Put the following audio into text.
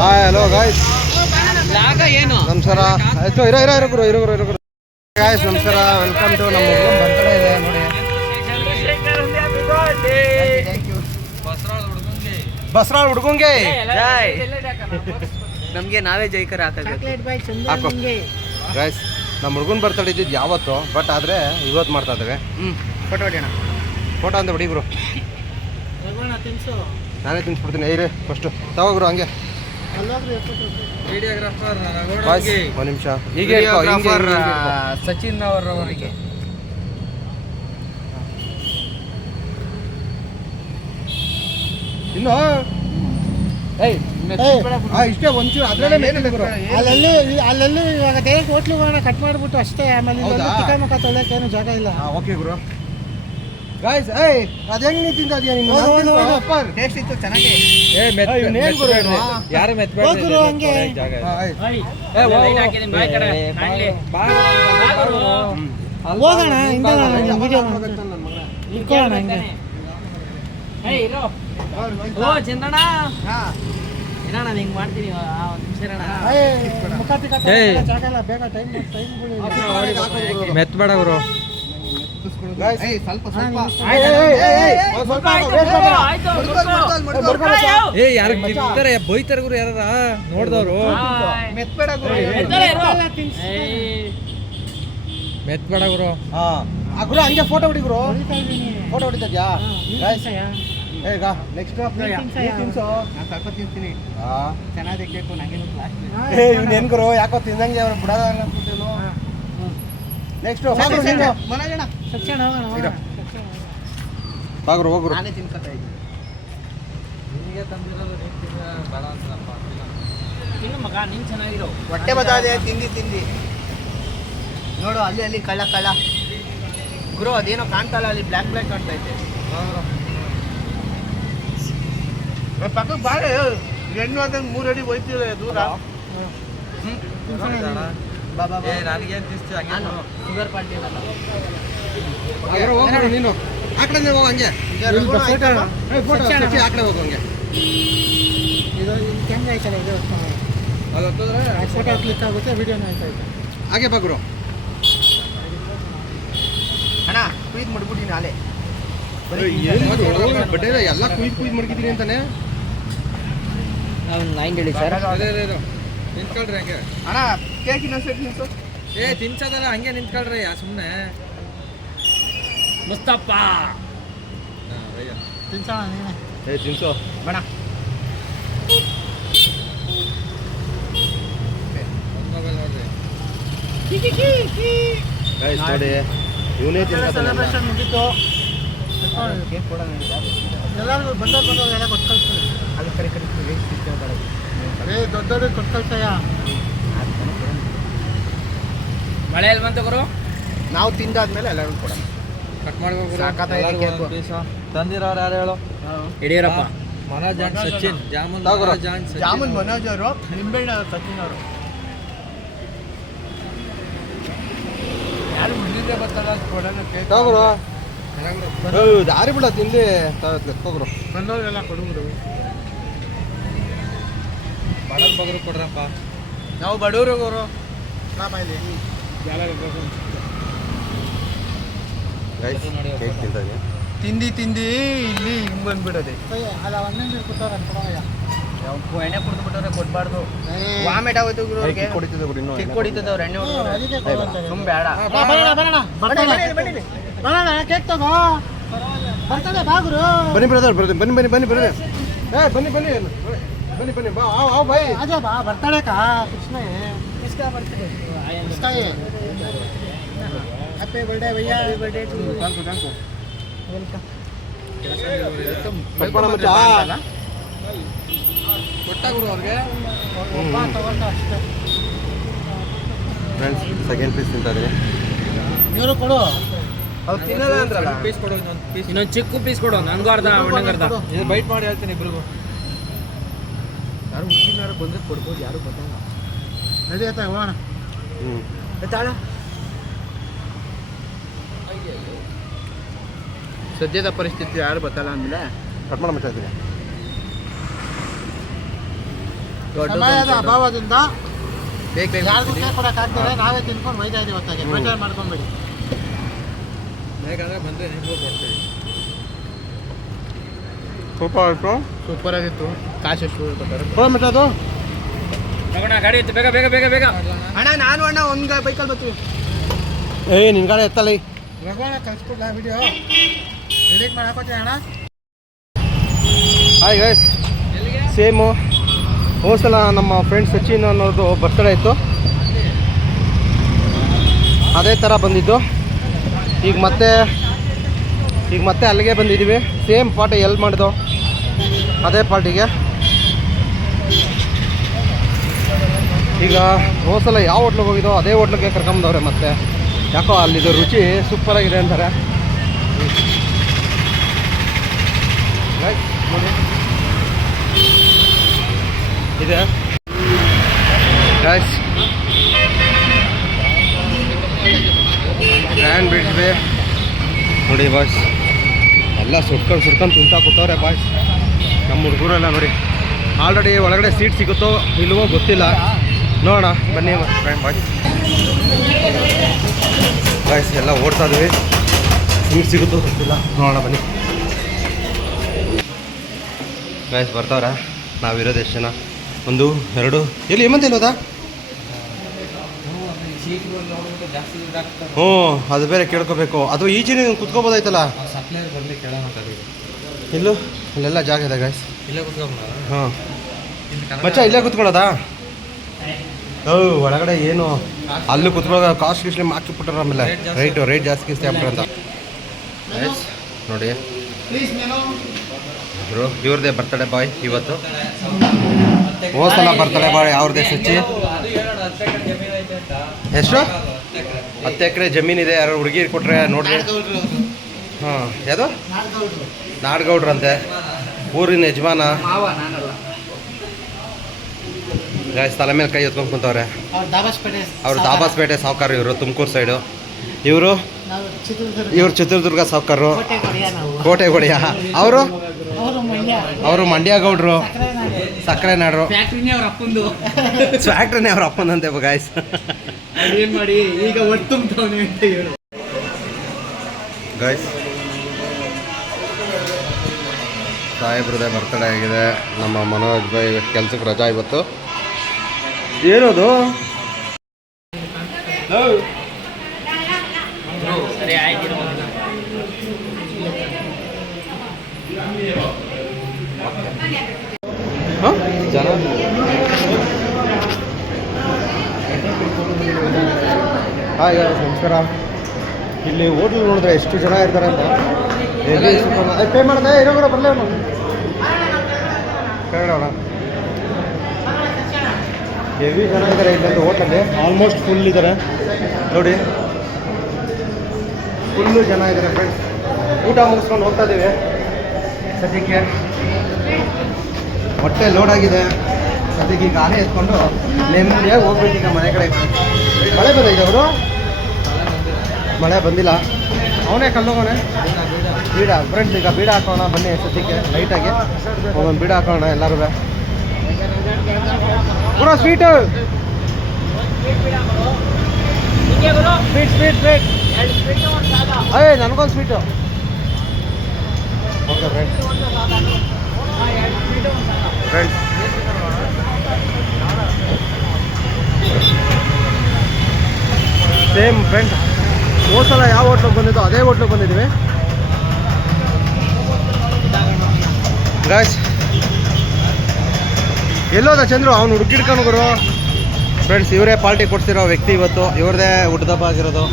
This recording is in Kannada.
ಹಾಯ್ ಹಲೋ ಗಾಯ್ಸ್ ಲಾಗ ಏನು? ನಮಸ್ಕಾರ. ಆಯ್ತು ಇರೋ ಇರೋ ಇರೋ ಗುರು ಇರೋ ಗುರು ಇರೋ ಗುರು. ಗಾಯ್ಸ್ ನಮಸ್ಕಾರ. ವೆಲ್ಕಮ್ ಟು ನಮ್ಮ ಹುಡುಗನ ಬರ್ತಡೇ ಇದೆ ನೋಡಿ. ಬಸರಾಳ್ ಹುಡುಗಂಗೆ. ಜೈ ನಮ್ಗೆ ನಾವೇ ಜೈಕರ್ ಹಾಕಬೇಕು. ಹಾಕೋ. ಗಾಯ್ಸ್ ನಮ್ಮ ಹುಡುಗನ ಬರ್ತಡೇ ಇದ್ದಿದ್ದು ಯಾವತ್ತು ಬಟ್ ಆದರೆ ಇವತ್ತು ಮಾಡ್ತಾ ಇದ್ದೇವೆ. ಹ್ಮ್ ಫೋಟೋ ಹೊಡಿಯೋಣ ಫೋಟೋ ಅಂತ ಬಿಡಿ ಗುರು. ನಾನೇ ತಿನ್ಸ್ಬಿಡ್ತೀನಿ. ಐರೇ ಫಸ್ಟು ತಗೋಗ್ರು ಹಂಗೆ. ಒಂದು ನಿಮಿಷ ಹಿಂಗೆ, ಸಚಿನ್ ಅವರವರಿಗೆ ಇನ್ನು ಇಷ್ಟೇ ಒಂಚೂರು ಅದರಲ್ಲೇ ಅಲ್ಲಲ್ಲಿ ಅಲ್ಲಲ್ಲಿ ಇವಾಗ ಡೈರೆಕ್ಟ್ ಹೋಟ್ಲಿಗೆ ಹೋಗೋಣ ಕಟ್ ಮಾಡಿಬಿಟ್ಟು ಅಷ್ಟೇ ಆಮೇಲೆ ಮಕ್ಕ ತೊಳೆಯಕ್ಕೆ ಏನು ಜಾಗ ಇಲ್ಲ. ಓಕೆ ಗುರು. ಗಾಯ್ಸ್ ಏಯ್ ಅದು ಹೆಂಗ್ ನೀ ತಿಂತಿದ್ಯಾ ನೀನು? ಹೋಗು, ಹೋಗು, ಹೋಗು. ಅಪ್ಪರ್. ಟೇಸ್ಟ್ ಇತ್ತು ಚೆನ್ನಾಗಿ. ಮೆತ್ ಬೇಡ ಗುರು ಇದು? ಯಾರು ಹೋಗ್ರು ಹಂಗೆ. ಹಾ, ಆಯ್ತು. ಹೋಗೋಣ ಹಿಂದೆ ಹಂಗೆ ವಿಡಿಯೋ ಹಿಂಗೆ. ಓ ಚಂದಣ್ಣ. ಏನಣ್ಣ ಹಿಂಗ್ ಮಾಡ್ತೀನಿ ಒಂದ್ ನಿಮಿಷ ಇರೋಣ ಏಯ್, ಬೇಗ ಟೈಮ್ ಟೈಮ್ ಗುರು. ಏ ಯಾರು ತಿಂತಾರೆ? ಬೈತಾರೆ ಗುರು ಯಾರ? ನೋಡ್ದವ್ರು ಮೆತ್ಬೇಡ ಗುರು. ಮೆತ್ಬೇಡ ಗುರು. ಹಾ. ಗುರು ಹಂಗೆ ಫೋಟೋ ಹೊಡಿ ಗುರು. ಫೋಟೋ ಹೊಡಿತಿದ್ಯಾ? Guys, ಏ ಗಾ ನೆಕ್ಸ್ಟ್ ಸ್ವಲ್ಪ ತಿಂತೀನಿ. ಹಾ. ಚೆನ್ನಾಗಿ ಕೇಕು ನಂಗೆ ಏ ಇವ್ನು ಏನ್ ಗುರು ಯಾಕೋ ತಿಂದಂಗೆ ಅವ್ರು ಬಿಡೋದ ನೆಕ್ಸ್ಟ್ ಹೋಗ್ರು ಹೋಗ್ರು ನಾನೇ ತಿನ್ಕೊತಾ ಇದ್ದೀನಿ. ಇನ್ನು ಮಗ ನೀನ್ ಚೆನ್ನಾಗಿರೋ. ಹೊಟ್ಟೆ ಬದಾದೆ ತಿಂದಿ ತಿಂದಿ. ನೋಡು ಅಲ್ಲಿ ಅಲ್ಲಿ ಕಳ್ಳ ಕಳ್ಳ. ಗುರು ಅದೇನೋ ಕಾಣ್ತಲ್ಲ ಅಲ್ಲಿ ಬ್ಲ್ಯಾಕ್ ಬ್ಲ್ಯಾಕ್ ಕಾಣ್ತಾ ಐತೆ ಪಕ್ಕಕ್ಕೆ ಬಾಳೆ ಹೆಣ್ಣು ಅದಂಗೆ ಮೂರಡಿ ಅಡಿ ಹೋಯ್ತಿಲ್ಲ ದೂರ ಹ್ಞೂ ನನಗೇನ್ ಶುಗರ್ ಪಾರ್ಟಿ ನೀನು ಆ ಕಡೆ ಹೋಗು ಆ ಕಡೆ ಹೋಗು ಹಂಗೆ. ಇದು ಇದು ಫೋಟೋ ಕ್ಲಿಕ್ ಆಗುತ್ತೆ ವಿಡಿಯೋ ಹಾಗೆ ಬಗ್ರು ಅಣ್ಣ ಕುಯ್ದು ಮಾಡ್ಬಿಟ್ಟು ನಾಳೆ. ಬಡ್ಡೆ ಎಲ್ಲ ಕುಯ್ದು ಕುಯ್ದು ಮಡಗಿದ್ದೀನಿ ಅಂತಾನೆ. ನೈನ್ ಹೇಳಿ ಸರ್ ನಿಂತ್ಕೊಳ್ರಿ ಹಂಗೆ. ಅಣ್ಣ ಕೇಕ್ ಇನ್ನೊಂದು ಸೆಟ್ ನಿಂತು ಏ ತಿನ್ಸದಲ್ಲ ಹಂಗೆ ನಿಂತ್ಕೊಳ್ರಿ ಯಾ ಸುಮ್ಮನೆ ಮುಸ್ತಪ್ಪ. ತಿನ್ಸೋಣ ನೀನೆ. ಏ ತಿನ್ಸು. ಬೇಡ. ಗೈಸ್ ನೋಡಿ. ಇವನೇ ಸೆಲೆಬ್ರೇಷನ್ ಮುಗೀತು ಕೇಕ್ ಕೊಡೋಣ ಎಲ್ಲರಿಗೂ ಬಂದವ್ರು ಬಂದವ್ರು ಎಲ್ಲ ಕೊಟ್ಟು ಕಳ್ಸ್ತಾರೆ ಅದು ಕರೆ ಕರೆ ಏ ದೊಡ್ಡ ದೊಡ್ಡ ಮಳೆಯಲ್ಲಿ ಬಂತು ಗುರು? ನಾವು ತಿಂದಾದ್ಮೇಲೆ ಎಲ್ಲರೂ ಕೊಡೋಣ. ಕಟ್ ಮಾಡ್ಬೇಕು. ತಂದಿರೋರು ಯಾರು ಹೇಳು? ಯಡಿಯೂರಪ್ಪ ಮನೋಜ್ ಅಂಡ್ ಸಚಿನ್. ಜಾಮೂನ್. ಮನೋಜ್ ಅಂಡ್. ಜಾಮೂನ್ ಮನೋಜ್ ಅವರು ನಿಂಬೆಣ್ಣ ಸಚಿನ್ ಅವರು. ಯಾರು ಮುಂದಿನ ಬರ್ತಾರ ಕೊಡೋಣ ತಗೋರು ದಾರಿ ಬಿಡ ತಿಂದು ತಗೋರು ಬಂದವ್ರಿಗೆಲ್ಲ ಕೊಡುವುದು ಬಡವ್ರ್ ಬಗ್ರು ಕೊಡ್ರಪ್ಪ ನಾವು ಬಡವರು ಗುರು ಗೈಸ್ ಕೇಕ್ ತಿಂತಾ ಇದೀನಿ ತಿಂದಿ ತಿಂದಿ ಇಲ್ಲಿ ಹಿಂಗ್ ಬಂದ್ಬಿಡೋದೆ ಎಣ್ಣೆ ಕುಡ್ದು ಬಿಟ್ಟವ್ರೆ ಕೊಡ್ಬಾರ್ದು ವಾಮಿಟ್ ಆಗೋಯ್ತು ಗುರು ಅವ್ರಿಗೆ ಕಿಕ್ ಕಿಕ್ ಹೊಡಿತದವ್ರು ಎಣ್ಣೆ ಕೊಡೋಂತಾರೆ. ಸುಮ್ ಬೇಡ ಬನ್ನಿ ಬರೋಣ ಬರೋಣ ಕೇಕ್ ತಗೋ ಬರ್ತದೆ ಬಾ ಗುರು ಬನ್ನಿ ಬ್ರದರ್ ಬನ್ನಿ ಬನ್ನಿ ಬನ್ನಿ ಬನ್ನಿ ಬನ್ನಿ ಬನ್ನಿ ಬನ್ನಿ ಬನ್ನಿ ಬಾ ಆ ಬಾಯ್. ಆಜಾ ಬಾ ಬರ್ತಾಳೆ ಕಾ Krishna happy birthday bhaiya birthday to thank you thank you welcome ಕಟ್ಕೊಳ ಮಚ್ಚ ಕೊಟ್ಟ ಗುರು ಅವ್ರಿಗೆ ಒಬ್ಬ ತಗೊಂಡ ಅಷ್ಟೇ ಫ್ರೆಂಡ್ಸ್ ಸೆಕೆಂಡ್ ಪೀಸ್ ತಿಂತಾರೆ ನೀರು ಕೊಡು. ತಿನ್ನಲ್ಲ ಅಂದ್ರಲ್ಲ? ಪೀಸ್ ಕೊಡು ಇನ್ನೊಂದು ಪೀಸ್ ಇನ್ನೊಂದು ಚಿಕ್ಕ ಪೀಸ್ ಕೊಡು. ನನಗೂ ಅರ್ಧ ಅಣ್ಣಂಗೆ ಅರ್ಧ ಬೈಟ್ ಮಾಡಿ ಹೇಳ್ತೀನಿ ಇಬ್ರಿಗೂ. ಯಾರು ಹುಟ್ಟಿನಾರು ಬಂದ್ರೆ ಕೊಡ್ಬೋದು ಯಾರು ಬರ್ತಲ್ಲ ರೆಡಿ ಆಯ್ತಾ ಹೋಗೋಣ. ಹ್ಞೂ ತಾಳ. ಸದ್ಯದ ಪರಿಸ್ಥಿತಿ ಯಾರು ಬತ್ತಲ್ಲ ಅಂದ್ಮೇಲೆ? ಕಟ್ ಮಾಡ ಇದೀನಿ ಸಮಯದ ಅಭಾವದಿಂದ ಬೇಗ ಬೇಗ ಯಾರಿಗೂ ಕೇಕ್ ಕೊಡೋಕ್ಕಾಗ್ತಾರೆ ನಾವೇ ತಿನ್ಕೊಂಡು ಒಯ್ತಾ ಇದೀವಿ ಹೊತ್ತಾಗೆ. ಬೇಜಾರು ಮಾಡ್ಕೊಂಬೇಡಿ ಬಂದ್ರೆ ಬಂದರೆ ನಿಮಗೂ ಕೊಡ್ತೀವಿ. ಸೂಪರ್ ಆಯಿತು. ಸೂಪರ್ ಆಗಿತ್ತು. ಕಾಸು ಎಷ್ಟು ಮತ್ತೆ ಅದು? ಗಾಡಿ ಇತ್ತು ಬೇಗ ಬೇಗ ಬೇಗ ಬೇಗ. ಅಣ್ಣ ನಾನು ಅಣ್ಣ ಒಂದು ಬೈಕಲ್ಲಿ ಬರ್ತೀವಿ ಏ ನಿನ್ ಗಾಡಿ ಎತ್ತಲ್ಲ. ರಘುವಣ ಕಳ್ಸ್ಕೊಡ್ಲಾ ವಿಡಿಯೋ ಎಡಿಟ್ ಮಾಡಕ್ಕೆ ಅಣ್ಣ? ಹಾಯ್ ಗೈಸ್ ಸೇಮು ಹೋದ್ಸಲ ನಮ್ಮ ಫ್ರೆಂಡ್ ಸಚಿನ್ ಅನ್ನೋದು ಬರ್ತ್ಡೇ ಇತ್ತು. ಅದೇ ಥರ ಬಂದಿದ್ದು. ಈಗ ಮತ್ತೆ ಈಗ ಮತ್ತೆ ಅಲ್ಲಿಗೆ ಬಂದಿದ್ದೀವಿ. ಸೇಮ್ ಪಾಟ ಎಲ್ಲಿ ಮಾಡಿದ್ದು ಅದೇ ಪಾರ್ಟಿಗೆ. ಈಗ ಹೋಸಲ ಯಾವ ಹೋಟ್ಲಿಗೆ ಹೋಗಿದ್ದೋ ಅದೇ ಹೋಟ್ಲಿಗೆ ಕರ್ಕೊಂಬಂದವ್ರೆ ಮತ್ತೆ. ಯಾಕೋ ಅಲ್ಲಿದು ರುಚಿ ಸೂಪರಾಗಿದೆ ಅಂತಾರೆ. Guys, ನೋಡಿ ಇದೆ ಗಾಯ್ಸ್ ಗ್ರ್ಯಾಂಡ್ ಬಿಡ್ಸ್ಬೇ ನೋಡಿ ಬಾಯ್ಸ್ ಎಲ್ಲ ಸುಟ್ಕೊಂಡು ಸುಟ್ಕೊಂಡು ತಿಂತಾ ಕೊಟ್ಟವ್ರೆ ಬಾಯ್ಸ್ ನಮ್ಮ ಹುಡುಗರೆಲ್ಲ ನೋಡಿ. ಆಲ್ರೆಡಿ ಒಳಗಡೆ ಸೀಟ್ ಸಿಗುತ್ತೋ ಇಲ್ವೋ ಗೊತ್ತಿಲ್ಲ. ನೋಡೋಣ ಬನ್ನಿ ಬಾಯ್ಸ್ ಎಲ್ಲ ಓಡ್ತಾ ಇದ್ವಿ. ಸೀಟ್ ಸಿಗುತ್ತೋ ಗೊತ್ತಿಲ್ಲ. ನೋಡೋಣ ಬನ್ನಿ. ಬಾಯ್ಸ್ ಬರ್ತಾವ್ರ. ನಾವಿರೋದು ಎಷ್ಟು ಜನ ಒಂದು ಎರಡು. ಎಲ್ಲಿ ಹೇಮಂತ ಇಲ್ಲೋದಾ ಹ್ಞೂ ಅದು ಬೇರೆ ಕೇಳ್ಕೋಬೇಕು. ಅದು ಈಚೆ ಕುತ್ಕೋಬೋದಾಯ್ತಲ್ಲ? ಸಪ್ಲೈಯರ್ ಬರಲಿ ಕೇಳೋಣ ತಡಿ ಇಲ್ಲೂ? ಇಲ್ಲೆಲ್ಲ ಜಾಗ ಇದೆ ಗಾಯ್ಸ್ ಇಲ್ಲೇ ಕೂತ್ಕೊಂಡ ಹಾಂ. ಮಚ್ಚ ಇಲ್ಲೇ ಕುತ್ಕೊಳ್ಳೋದಾ? ಓ ಒಳಗಡೆ ಏನು? ಅಲ್ಲಿ ಕುತ್ಕೊಳ್ಳೋದ ಕಾಸ್ಟ್ ಗಿಸ್ಲಿ ಹಾಕಿಬಿಟ್ಟಾರ ಆಮೇಲೆ. ರೇಟು. ರೈಟು ರೇಟ್ ಜಾಸ್ತಿ ಗಿಸ್ತಿ Guys, ನೋಡಿ. ಬ್ರೋ ಇವ್ರದ್ದೇ ಬರ್ತಡೇ ಬಾಯ್ ಇವತ್ತು. ಹೋಸಲ ಬರ್ತಡೆ ಬಾಯ್ ಅವ್ರದ್ದೇ ಸಚ್ಚಿ ಎಷ್ಟು ಹತ್ತು ಎಕರೆ ಹತ್ತು ಎಕರೆ. ಜಮೀನಿದೆ ಯಾರು ಹುಡುಗಿ ಕೊಟ್ರೆ ನೋಡ್ರಿ. ಹಾಂ ಯಾವುದು? ನಾಡ್ಗೌಡ್ರಂತೆ. ಊರಿನ ಯಜಮಾನ. ಗಾಯ್ಸ್ ತಲೆ ಮೇಲೆ ಕೈ ಎತ್ಕೊಂಡು ಕುಂತವ್ರೆ. ಅವರು ದಾಬಾಸ್ಪೇಟೆ ಸಾವುಕಾರ. ಇವರು ತುಮಕೂರು ಸೈಡು. ಇವರು? ಇವರು ಚಿತ್ರದುರ್ಗ ಸಾವುಕಾರರು. ಕೋಟೆ ಕೊಡಿಯ ನಾವು? ಕೋಟೆ ಕೊಡಿಯ? ಅವರು? ಅವರು ಮಂಡ್ಯ. ಗೌಡ್ರು. ಸಕ್ಕರೆ ನಾಡು. ಸಕ್ಕರೆ ನಾಡ್ರು ಫ್ಯಾಕ್ಟ್ರಿನೇ ಅವ್ರ ಅಪ್ಪಂದಂತೆ ಫ್ಯಾಕ್ಟ್ರಿನೇ ಅವ್ರ ಅಪ್ಪನಂತೆ ಗಾಯ್ಸ್ ಏನ್ ಮಾಡಿ? ಈಗ ಒಟ್ಟು ತುಂಬ್ತವನೆ ಅಂತ ಹೇಳು. ಗಾಯ್ಸ್ ಸಾಹೇಬ್ರದೇ ಬರ್ತಡೇ ಆಗಿದೆ. ನಮ್ಮ ಮನೋಜ್ ಭಾಯ್ ಕೆಲ್ಸಕ್ಕೆ ರಜಾ ಇವತ್ತು. ಏನದು? ಜನ ಹಾಯ್ ನಮಸ್ಕಾರ. ಇಲ್ಲಿ ಹೋಟ್ಲ್ ನೋಡಿದ್ರೆ ಎಷ್ಟು ಜನ ಇರ್ತಾರೆ ಅಂತ. ಪೇ ಮಾಡ್ದೆ ಇರೋ ಕೂಡ ಬರಲೇ ಕೇಳೋಣ ಹೆವಿ ಜನ ಇದ್ದಾರೆ ಇಲ್ಲೊಂದು ಹೋಟ್ಲಲ್ಲಿ ಆಲ್ಮೋಸ್ಟ್ ಫುಲ್ ಇದ್ದಾರೆ ನೋಡಿ. ಫುಲ್ಲು ಜನ ಇದ್ದಾರೆ ಫ್ರೆಂಡ್ಸ್ ಊಟ ಮುಗಿಸ್ಕೊಂಡು ಹೋಗ್ತಾ ಇದ್ದೀವಿ ಸದ್ಯಕ್ಕೆ. ಹೊಟ್ಟೆ ಲೋಡ್ ಆಗಿದೆ. ಸದ್ಯಕ್ಕೆ ಈಗ ಆನೆ ಎತ್ಕೊಂಡು ನೆಮ್ಮದಿಯಾಗಿ ಹೋಗ್ಬೇಕು ಈಗ ಮನೆ ಕಡೆ. ಮಳೆ ಬಂದಿದೆ ಅವರು? ಮಳೆ ಬಂದಿಲ್ಲ. ಅವನೇ ಕಲ್ಲೋಗೋಣೆ ಬೀಡ ಫ್ರೆಂಡ್ಸ್ ಈಗ ಬೀಡ ಹಾಕೋಣ ಬನ್ನಿ ಸದ್ಯಕ್ಕೆ ಲೈಟಾಗಿ ಒಂದು ಬೀಡ ಹಾಕೋಣ ಎಲ್ಲರೂ. ಪೂರ ಸ್ವೀಟು. Sweet sweet sweet. ಅಯ್ಯ ನನಗೊಂದು sweet. Okay friends friends same friend ಹೋದ ಸಲ ಯಾವ ಹೋಟ್ಲಿಗೆ ಬಂದಿದ್ದೋ ಅದೇ ಹೋಟ್ಲಿಗೆ ಬಂದಿದ್ದೀವಿ. ಗಾಯ್ಸ್ ಎಲ್ಲೋದ ಚಂದ್ರು? ಅವ್ನು ಹುಡುಗಿಡ್ಕೊಂಡು ಗುರು. ಫ್ರೆಂಡ್ಸ್ ಇವರೇ ಪಾರ್ಟಿ ಕೊಡ್ತಿರೋ ವ್ಯಕ್ತಿ ಇವತ್ತು. ಇವ್ರದೇ ಹುಟ್ಟದಪ್ಪ ಆಗಿರೋದು